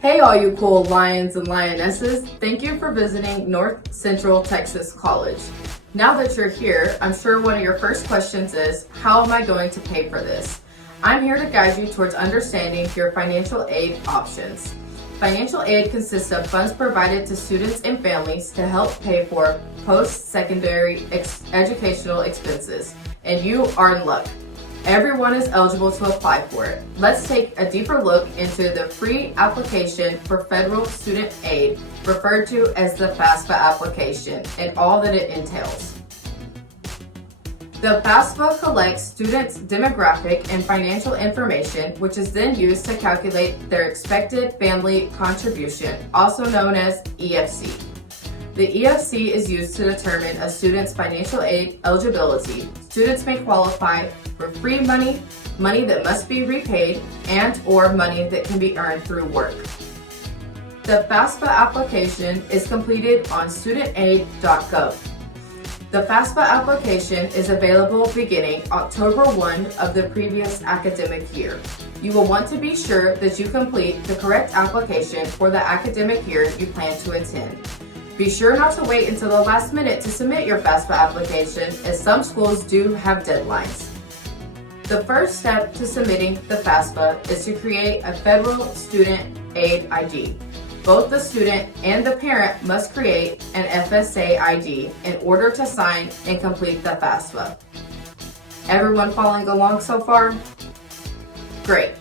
Hey all you cool lions and lionesses, thank you for visiting North Central Texas College. Now that you're here, I'm sure one of your first questions is, how am I going to pay for this? I'm here to guide you towards understanding your financial aid options. Financial aid consists of funds provided to students and families to help pay for post-secondary educational expenses, and you are in luck. Everyone is eligible to apply for it. Let's take a deeper look into the free application for federal student aid, referred to as the FAFSA application, and all that it entails. The FAFSA collects students' demographic and financial information, which is then used to calculate their expected family contribution, also known as EFC. The EFC is used to determine a student's financial aid eligibility. Students may qualify for free money, money that must be repaid, and/or money that can be earned through work. The FAFSA application is completed on studentaid.gov. The FAFSA application is available beginning October 1 of the previous academic year. You will want to be sure that you complete the correct application for the academic year you plan to attend. Be sure not to wait until the last minute to submit your FAFSA application, as some schools do have deadlines. The first step to submitting the FAFSA is to create a federal student aid ID. Both the student and the parent must create an FSA ID in order to sign and complete the FAFSA. Everyone following along so far? Great.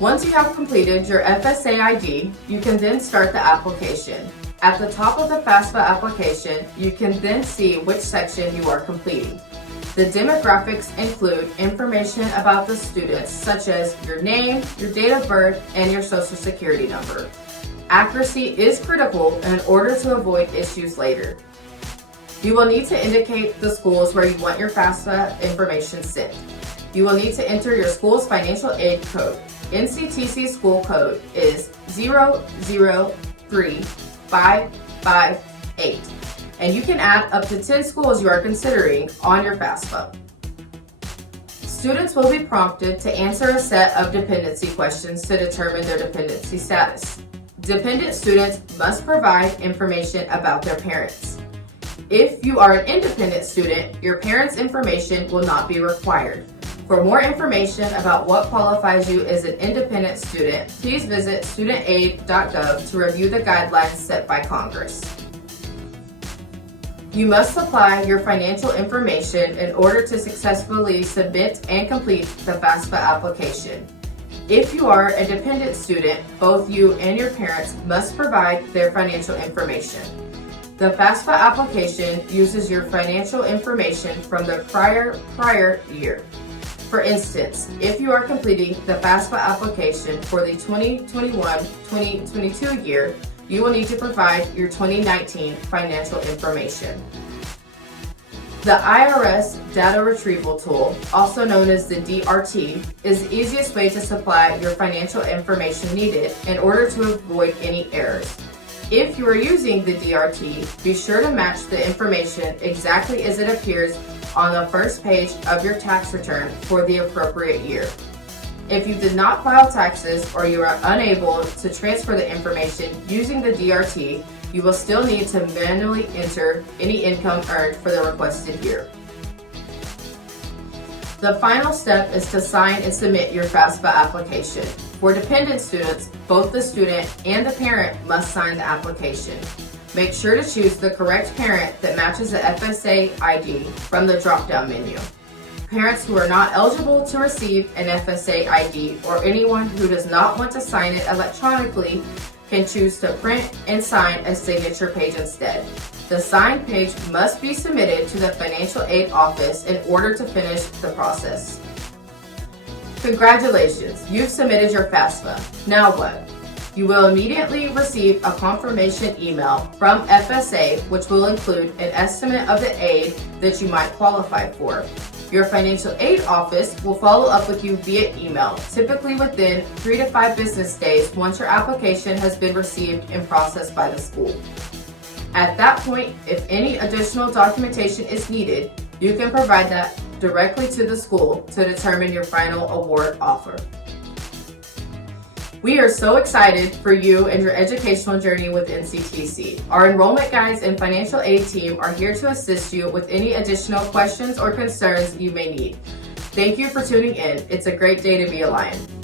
Once you have completed your FSA ID, you can then start the application. At the top of the FAFSA application, you can then see which section you are completing. The demographics include information about the students, such as your name, your date of birth, and your social security number. Accuracy is critical in order to avoid issues later. You will need to indicate the schools where you want your FAFSA information sent. You will need to enter your school's financial aid code. NCTC school code is 003558, and you can add up to 10 schools you are considering on your FAFSA. Students will be prompted to answer a set of dependency questions to determine their dependency status. Dependent students must provide information about their parents. If you are an independent student, your parents' information will not be required. For more information about what qualifies you as an independent student, please visit studentaid.gov to review the guidelines set by Congress. You must supply your financial information in order to successfully submit and complete the FAFSA application. If you are a dependent student, both you and your parents must provide their financial information. The FAFSA application uses your financial information from the prior year. For instance, if you are completing the FAFSA application for the 2021-2022 year, you will need to provide your 2019 financial information. The IRS Data Retrieval Tool, also known as the DRT, is the easiest way to supply your financial information needed in order to avoid any errors. If you are using the DRT, be sure to match the information exactly as it appears on the first page of your tax return for the appropriate year. If you did not file taxes or you are unable to transfer the information using the DRT, you will still need to manually enter any income earned for the requested year. The final step is to sign and submit your FAFSA application. For dependent students, both the student and the parent must sign the application. Make sure to choose the correct parent that matches the FSA ID from the drop-down menu. Parents who are not eligible to receive an FSA ID or anyone who does not want to sign it electronically can choose to print and sign a signature page instead. The signed page must be submitted to the financial aid office in order to finish the process. Congratulations, you've submitted your FAFSA. Now what? You will immediately receive a confirmation email from FSA, which will include an estimate of the aid that you might qualify for. Your financial aid office will follow up with you via email, typically within 3 to 5 business days once your application has been received and processed by the school. At that point, if any additional documentation is needed, you can provide that directly to the school to determine your final award offer. We are so excited for you and your educational journey with NCTC. Our enrollment guides and financial aid team are here to assist you with any additional questions or concerns you may need. Thank you for tuning in. It's a great day to be a Lion.